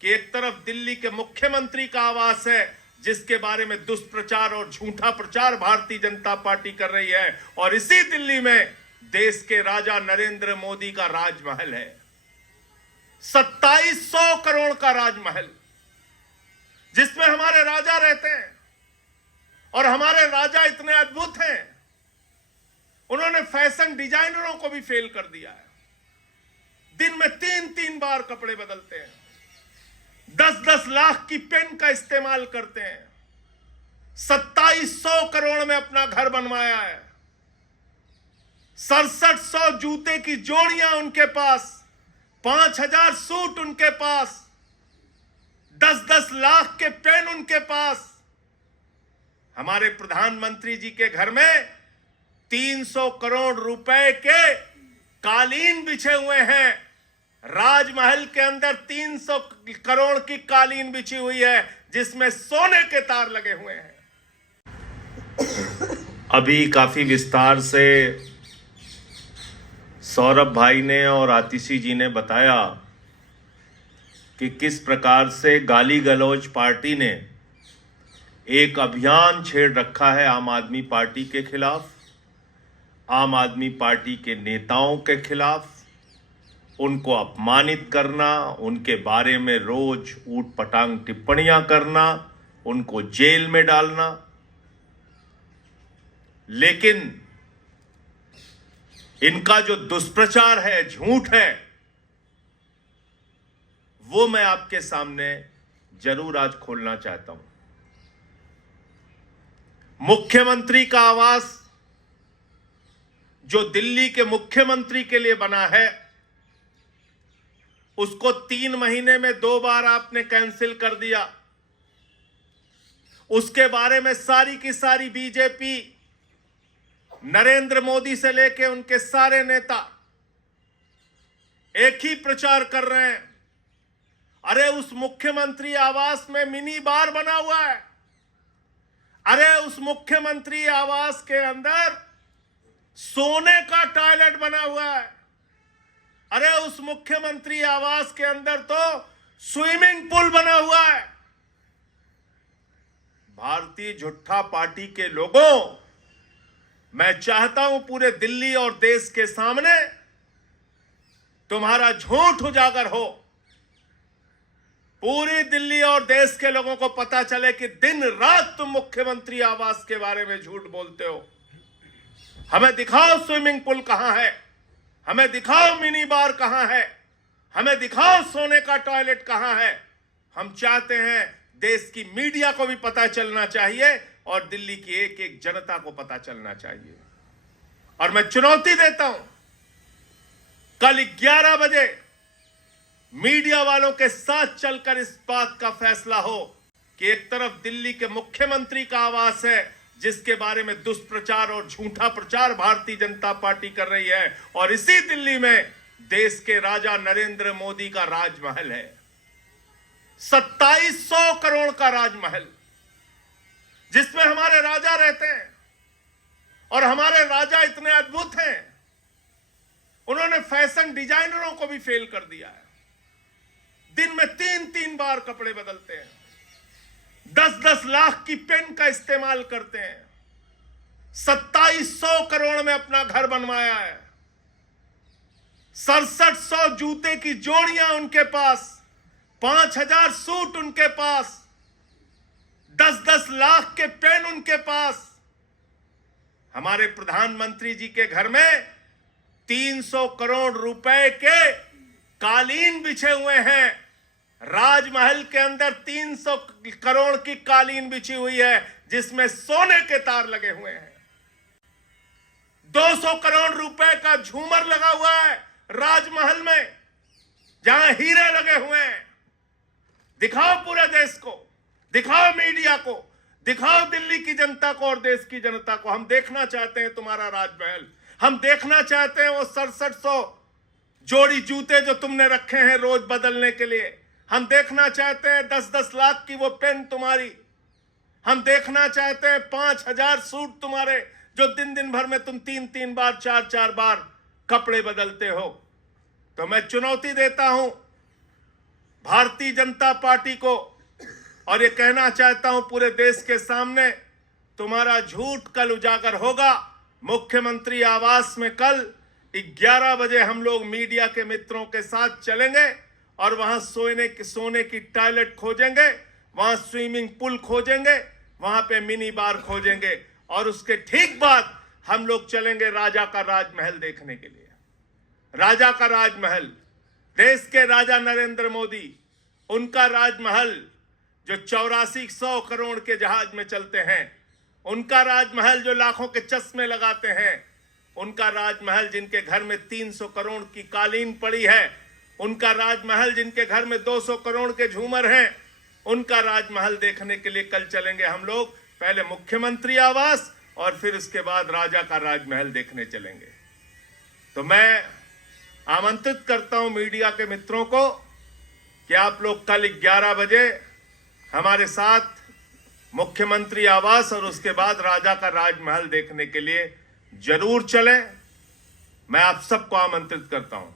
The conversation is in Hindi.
कि एक तरफ दिल्ली के मुख्यमंत्री का आवास है जिसके बारे में दुष्प्रचार और झूठा प्रचार भारतीय जनता पार्टी कर रही है, और इसी दिल्ली में देश के राजा नरेंद्र मोदी का राजमहल है, 2700 करोड़ का राजमहल, जिसमें हमारे राजा रहते हैं। और हमारे राजा इतने अद्भुत हैं, उन्होंने फैशन डिजाइनरों को भी फेल कर दिया है। दिन में 3-3 बार कपड़े बदलते हैं, 10-10 लाख की पेन का इस्तेमाल करते हैं, 2700 करोड़ में अपना घर बनवाया है, 6700 जूते की जोड़ियां उनके पास, 5000 सूट उनके पास, 10-10 लाख के पेन उनके पास। हमारे प्रधानमंत्री जी के घर में 300 करोड़ रुपए के कालीन बिछे हुए हैं। राजमहल के अंदर 300 करोड़ की कालीन बिछी हुई है जिसमें सोने के तार लगे हुए हैं। अभी काफी विस्तार से सौरभ भाई ने और आतिशी जी ने बताया कि किस प्रकार से गाली गलौज पार्टी ने एक अभियान छेड़ रखा है आम आदमी पार्टी के खिलाफ, आम आदमी पार्टी के नेताओं के खिलाफ, उनको अपमानित करना, उनके बारे में रोज ऊट पटांग टिप्पणियां करना, उनको जेल में डालना। लेकिन इनका जो दुष्प्रचार है, झूठ है, वो मैं आपके सामने जरूर आज खोलना चाहता हूं। मुख्यमंत्री का आवास जो दिल्ली के मुख्यमंत्री के लिए बना है, उसको 3 महीने में 2 बार आपने कैंसिल कर दिया। उसके बारे में सारी की सारी बीजेपी, नरेंद्र मोदी से लेके उनके सारे नेता एक ही प्रचार कर रहे हैं, अरे उस मुख्यमंत्री आवास में मिनी बार बना हुआ है, अरे उस मुख्यमंत्री आवास के अंदर सोने का टॉयलेट बना हुआ है, अरे उस मुख्यमंत्री आवास के अंदर तो स्विमिंग पूल बना हुआ है। भारतीय झूठा पार्टी के लोगों, मैं चाहता हूं पूरे दिल्ली और देश के सामने तुम्हारा झूठ उजागर हो, पूरी दिल्ली और देश के लोगों को पता चले कि दिन रात तुम मुख्यमंत्री आवास के बारे में झूठ बोलते हो। हमें दिखाओ स्विमिंग पूल कहां है, हमें दिखाओ मिनी बार कहां है, हमें दिखाओ सोने का टॉयलेट कहां है। हम चाहते हैं देश की मीडिया को भी पता चलना चाहिए और दिल्ली की एक एक जनता को पता चलना चाहिए। और मैं चुनौती देता हूं, कल 11 बजे मीडिया वालों के साथ चलकर इस बात का फैसला हो कि एक तरफ दिल्ली के मुख्यमंत्री का आवास है जिसके बारे में दुष्प्रचार और झूठा प्रचार भारतीय जनता पार्टी कर रही है, और इसी दिल्ली में देश के राजा नरेंद्र मोदी का राजमहल है, 2700 करोड़ का राजमहल, जिसमें हमारे राजा रहते हैं। और हमारे राजा इतने अद्भुत हैं, उन्होंने फैशन डिजाइनरों को भी फेल कर दिया है। दिन में 3-3 बार कपड़े बदलते हैं, 10-10 लाख की पेन का इस्तेमाल करते हैं, 2700 करोड़ में अपना घर बनवाया है, 6700 जूते की जोड़ियां उनके पास, 5000 सूट उनके पास, 10-10 लाख के पेन उनके पास। हमारे प्रधानमंत्री जी के घर में 300 करोड़ रुपए के कालीन बिछे हुए हैं। राजमहल के अंदर 300 करोड़ की कालीन बिछी हुई है जिसमें सोने के तार लगे हुए हैं। 200 करोड़ रुपए का झूमर लगा हुआ है राजमहल में, जहां हीरे लगे हुए हैं। दिखाओ पूरे देश को, दिखाओ मीडिया को, दिखाओ दिल्ली की जनता को और देश की जनता को। हम देखना चाहते हैं तुम्हारा राजमहल, हम देखना चाहते हैं वो 6700 जोड़ी जूते जो तुमने रखे हैं रोज बदलने के लिए। हम देखना चाहते हैं 10-10 लाख की वो पेन तुम्हारी। हम देखना चाहते हैं 5000 सूट तुम्हारे, जो दिन दिन भर में तुम 3-3 बार 4-4 बार कपड़े बदलते हो। तो मैं चुनौती देता हूं भारतीय जनता पार्टी को, और ये कहना चाहता हूं पूरे देश के सामने, तुम्हारा झूठ कल उजागर होगा। मुख्यमंत्री आवास में कल 11 बजे हम लोग मीडिया के मित्रों के साथ चलेंगे और वहां सोने की टॉयलेट खोजेंगे, वहां स्विमिंग पूल खोजेंगे, वहां पे मिनी बार खोजेंगे, और उसके ठीक बाद हम लोग चलेंगे राजा का राजमहल देखने के लिए। राजा का राजमहल, देश के राजा नरेंद्र मोदी, उनका राजमहल जो 8400 करोड़ के जहाज में चलते हैं, उनका राजमहल जो लाखों के चश्मे लगाते हैं, उनका राजमहल जिनके घर में 300 करोड़ की कालीन पड़ी है, उनका राजमहल जिनके घर में 200 करोड़ के झूमर हैं, उनका राजमहल देखने के लिए कल चलेंगे हम लोग। पहले मुख्यमंत्री आवास और फिर उसके बाद राजा का राजमहल देखने चलेंगे। तो मैं आमंत्रित करता हूं मीडिया के मित्रों को कि आप लोग कल 11 बजे हमारे साथ मुख्यमंत्री आवास और उसके बाद राजा का राजमहल देखने के लिए जरूर चलें। मैं आप सबको आमंत्रित करता हूं।